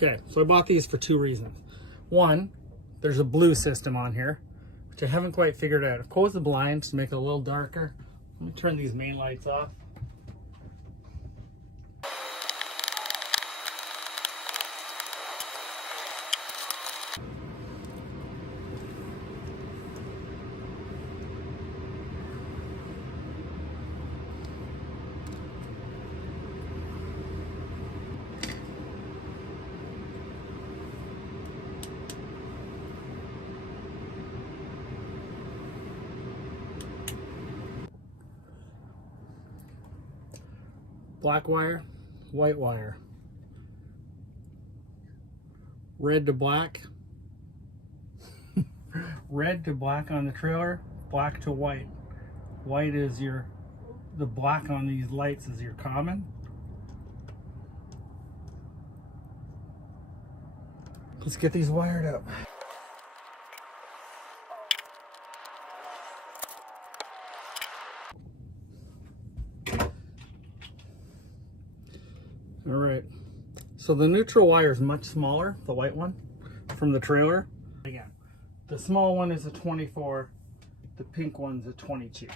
Okay, so I bought these for two reasons. One, there's a blue system on here, which I haven't quite figured out. I've closed the blinds to make it a little darker. Let me turn these main lights off. Black wire, white wire. Red to black. Red to black on the trailer, black to white. White is the black on these lights is your common. Let's get these wired up. All right, so the neutral wire is much smaller, the white one, from the trailer. Again, the small one is a 24, the pink one's a 22.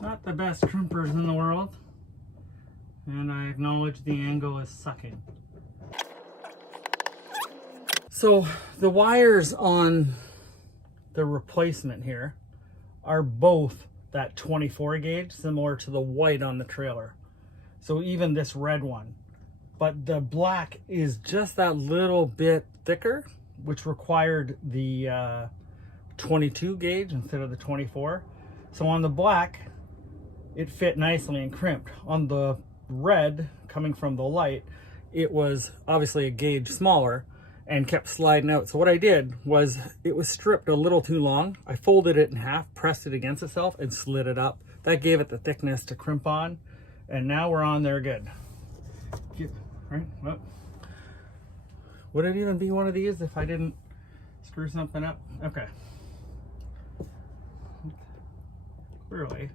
Not the best crimpers in the world, and I acknowledge the angle is sucking. So the wires on the replacement here are both that 24 gauge, similar to the white on the trailer. So even this red one, but the black is just that little bit thicker, which required the 22 gauge instead of the 24. So on the black, it fit nicely and crimped. On the red, coming from the light, it was obviously a gauge smaller and kept sliding out. So what I did was, it was stripped a little too long. I folded it in half, pressed it against itself, and slid it up. That gave it the thickness to crimp on, and now we're on there good. Right? Well, would it even be one of these if I didn't screw something up? Okay. Clearly,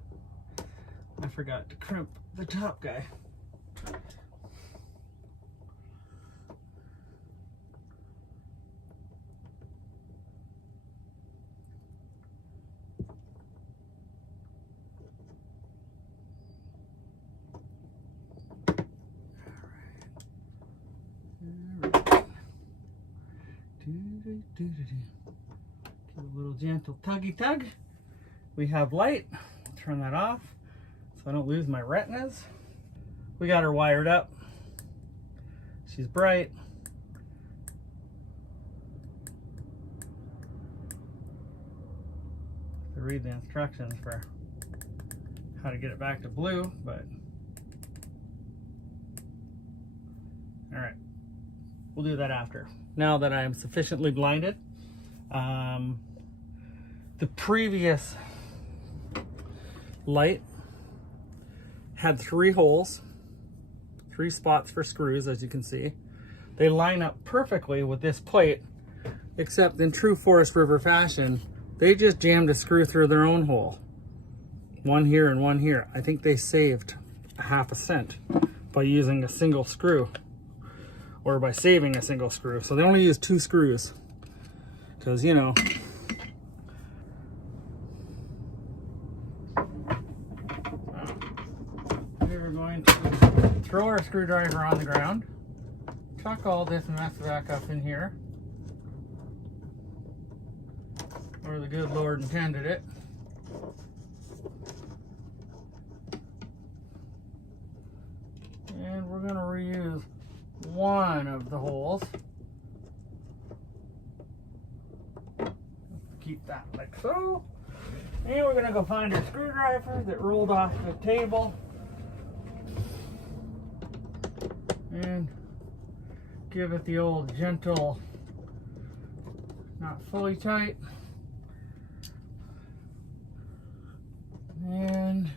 I forgot to crimp the top guy. Give a little gentle tuggy tug. We have light. Turn that off so I don't lose my retinas. We got her wired up. She's bright. To read the instructions for how to get it back to blue, but all right, we'll do that after. Now that I am sufficiently blinded, the previous light had 3 holes, 3 spots for screws, as you can see. They line up perfectly with this plate, except in true Forest River fashion, they just jammed a screw through their own hole. One here and one here. I think they saved ½ cent by using a single screw, or by saving a single screw. So they only use 2 screws, because, you know, we're going to throw our screwdriver on the ground, chuck all this mess back up in here, where the good Lord intended it. And we're going to reuse one of the holes. Keep that like so. And we're going to go find our screwdriver that rolled off the table. And give it the old gentle, not fully tight. And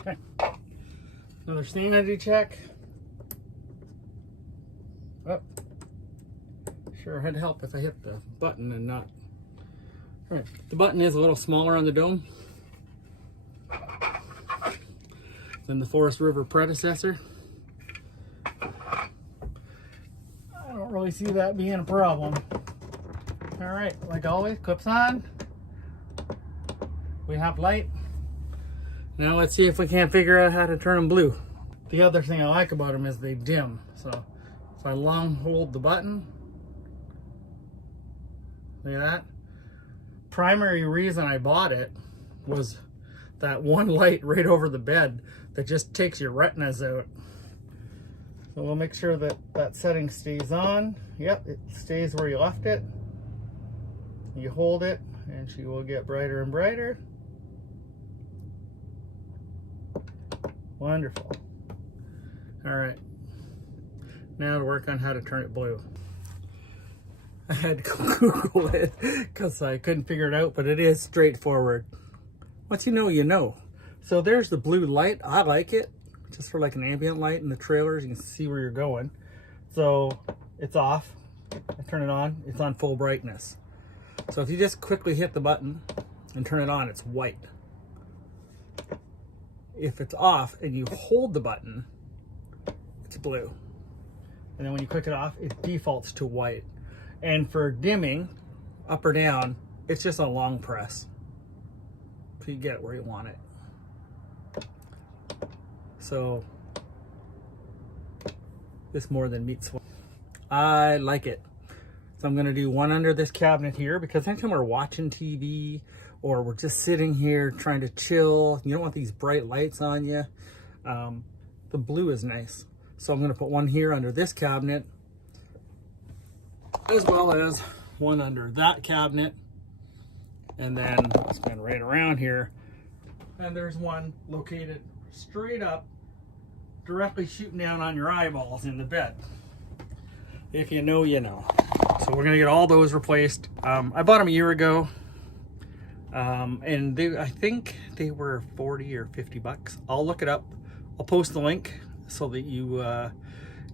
okay, another sanity check. Sure, it'd help if I hit the button and not. All right, the button is a little smaller on the dome than the Forest River predecessor. I don't really see that being a problem. All right, like always, clips on. We have light. Now let's see if we can't figure out how to turn them blue. The other thing I like about them is they dim. So if I long hold the button, look at that. Primary reason I bought it was that one light right over the bed that just takes your retinas out. So we'll make sure that that setting stays on. Yep, it stays where you left it. You hold it and she will get brighter and brighter. Wonderful. All right, now to work on how to turn it blue. I had to Google it because I couldn't figure it out, but it is straightforward. Once you know, you know. So there's the blue light. I like it, just for like an ambient light in the trailers. You can see where you're going. So it's off. I turn it on. It's on full brightness. So if you just quickly hit the button and turn it on, it's white. If it's off and you hold the button, it's blue. And then when you click it off, it defaults to white. And for dimming, up or down, it's just a long press. So you get it where you want it. So this more than meets one. I like it. So I'm gonna do one under this cabinet here, because anytime we're watching TV or we're just sitting here trying to chill, you don't want these bright lights on you. The blue is nice. So I'm gonna put one here under this cabinet, as well as one under that cabinet. And then I'll spin right around here. And there's one located straight up, directly shooting down on your eyeballs in the bed. If you know, you know. So we're gonna get all those replaced. I bought them a year ago. And I think they were 40 or 50 bucks. I'll look it up. I'll post the link so that you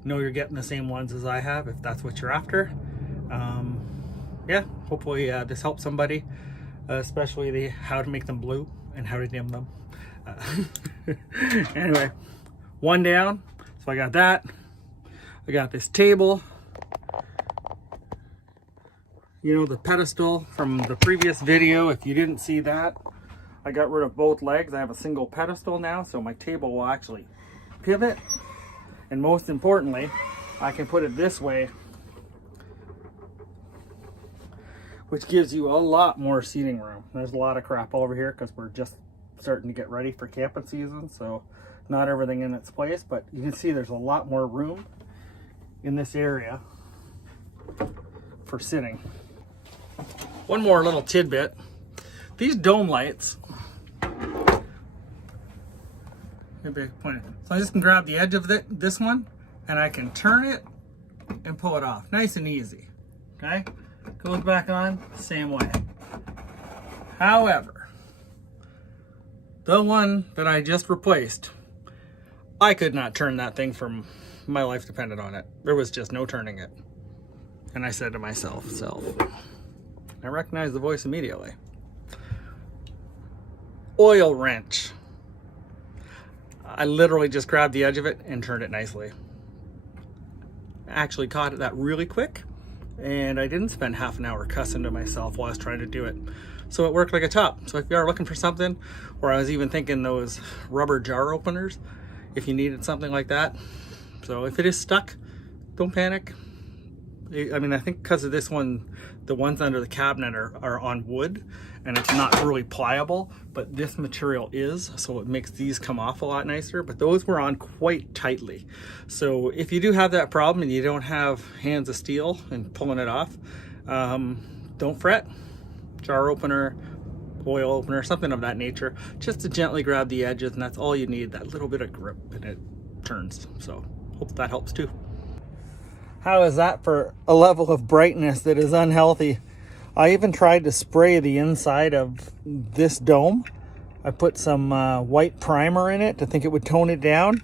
know you're getting the same ones as I have, if that's what you're after. Yeah, hopefully this helps somebody, especially how to make them blue and how to dim them. Anyway, one down. So I got that. I got this table. You know, the pedestal from the previous video, if you didn't see that, I got rid of both legs. I have a single pedestal now, so my table will actually pivot. And most importantly, I can put it this way, which gives you a lot more seating room. There's a lot of crap over here because we're just starting to get ready for camping season, so not everything in its place, but you can see there's a lot more room in this area for sitting. One more little tidbit. These dome lights, maybe I can point it. So I just can grab the edge of this one and I can turn it and pull it off. Nice and easy. Okay? Goes back on, same way. However, the one that I just replaced, I could not turn that thing from my life depended on it. There was just no turning it. And I said to myself, I recognized the voice immediately. Oil wrench. I literally just grabbed the edge of it and turned it nicely. I actually caught that really quick, and I didn't spend half an hour cussing to myself while I was trying to do it. So it worked like a top. So if you are looking for something, or I was even thinking those rubber jar openers, if you needed something like that. So if it is stuck, don't panic. I mean, I think because of this one, the ones under the cabinet are on wood and it's not really pliable, but this material is, so it makes these come off a lot nicer, but those were on quite tightly. So if you do have that problem and you don't have hands of steel and pulling it off, don't fret. Jar opener, oil opener, something of that nature, just to gently grab the edges, and that's all you need, that little bit of grip, and it turns. So hope that helps too. How is that for a level of brightness that is unhealthy? I even tried to spray the inside of this dome. I put some white primer in it to think it would tone it down.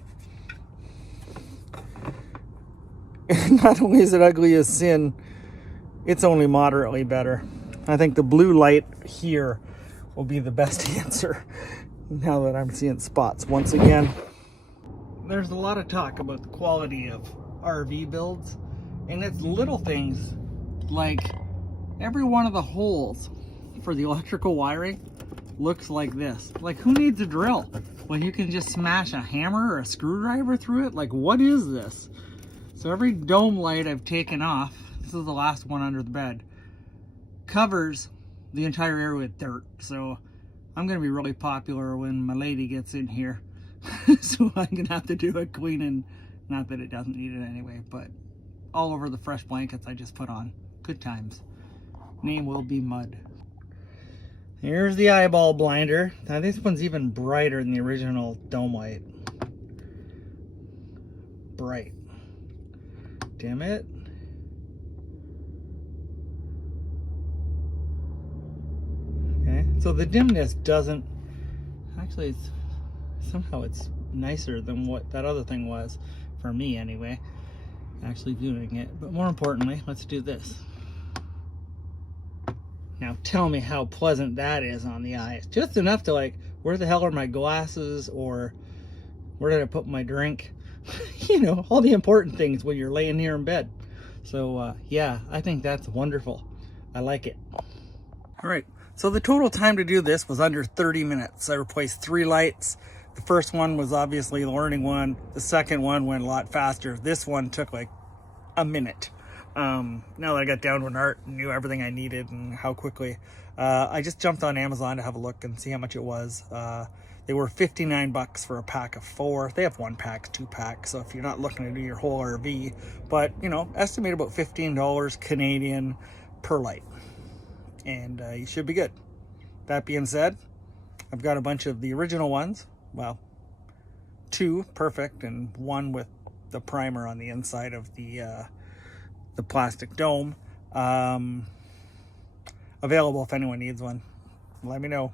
Not only is it ugly as sin, it's only moderately better. I think the blue light here will be the best answer now that I'm seeing spots once again. There's a lot of talk about the quality of RV builds, and it's little things like every one of the holes for the electrical wiring looks like this. Like, who needs a drill when you can just smash a hammer or a screwdriver through it? Like, what is this? So every dome light I've taken off, this is the last one under the bed, covers the entire area with dirt. So I'm gonna be really popular when my lady gets in here. So I'm gonna have to do a cleaning. Not that it doesn't need it anyway, but all over the fresh blankets I just put on. Good times. Name will be Mud. Here's the eyeball blinder. Now this one's even brighter than the original dome light. Bright. Dim it. Okay, so the dimness doesn't, actually it's, somehow it's nicer than what that other thing was, for me anyway, actually doing it. But more importantly, let's do this. Now tell me how pleasant that is on the eyes. Just enough to like, where the hell are my glasses, or where did I put my drink? You know, all the important things when you're laying here in bed. So yeah, I think that's wonderful. I like it. All right, so the total time to do this was under 30 minutes. I replaced 3 lights. The first one was obviously the learning one. The second one went a lot faster. This one took like a minute. Now that I got down to an art and knew everything I needed and how quickly, I just jumped on Amazon to have a look and see how much it was. They were $59 for a pack of 4. They have 1 pack, 2 packs, so if you're not looking to do your whole RV, but you know, estimate about $15 Canadian per light, and you should be good. That being said, I've got a bunch of the original ones. Well, 2 perfect and 1 with the primer on the inside of the plastic dome. Available if anyone needs one. Let me know.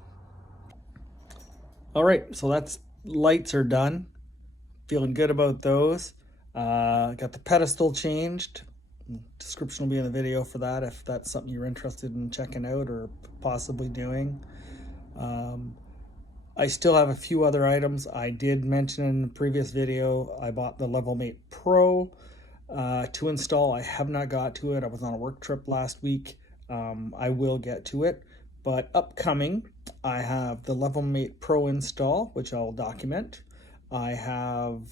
All right, so that's lights are done. Feeling good about those. Got the pedestal changed. Description will be in the video for that if that's something you're interested in checking out or possibly doing. I still have a few other items. I did mention in the previous video, I bought the LevelMate Pro to install. I have not got to it. I was on a work trip last week. I will get to it, but upcoming, I have the LevelMate Pro install, which I'll document. I have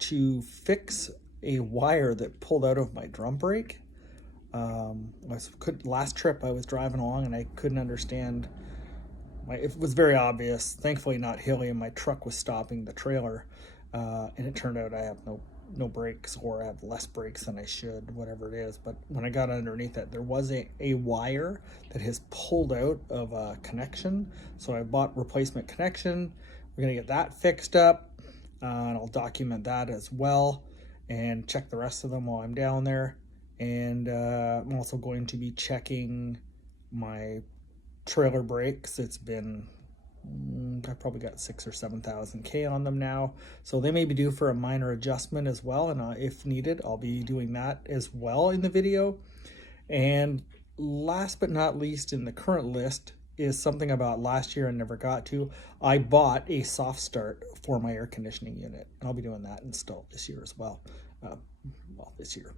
to fix a wire that pulled out of my drum brake. Last trip I was driving along and I couldn't understand. It was very obvious. Thankfully not hilly, and my truck was stopping the trailer, and it turned out I have no brakes, or I have less brakes than I should, whatever it is. But when I got underneath it, there was a wire that has pulled out of a connection. So I bought replacement connection. We're gonna get that fixed up, and I'll document that as well and check the rest of them while I'm down there. And I'm also going to be checking my trailer brakes. It's been, I probably got 6,000 or 7,000 K on them now, so they may be due for a minor adjustment as well, and if needed I'll be doing that as well in the video. And last but not least in the current list is something about last year I never got to. I bought a soft start for my air conditioning unit, and I'll be doing that install this year as well. Well, this year,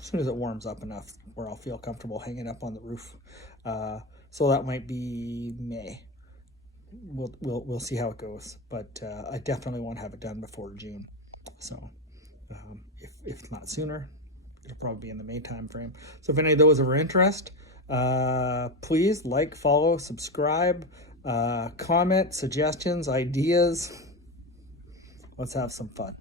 as soon as it warms up enough where I'll feel comfortable hanging up on the roof. So that might be May. We'll see how it goes, but I definitely want to have it done before June. So if not sooner, it'll probably be in the May time frame. So if any of those are of interest, please like, follow, subscribe, comment, suggestions, ideas. Let's have some fun.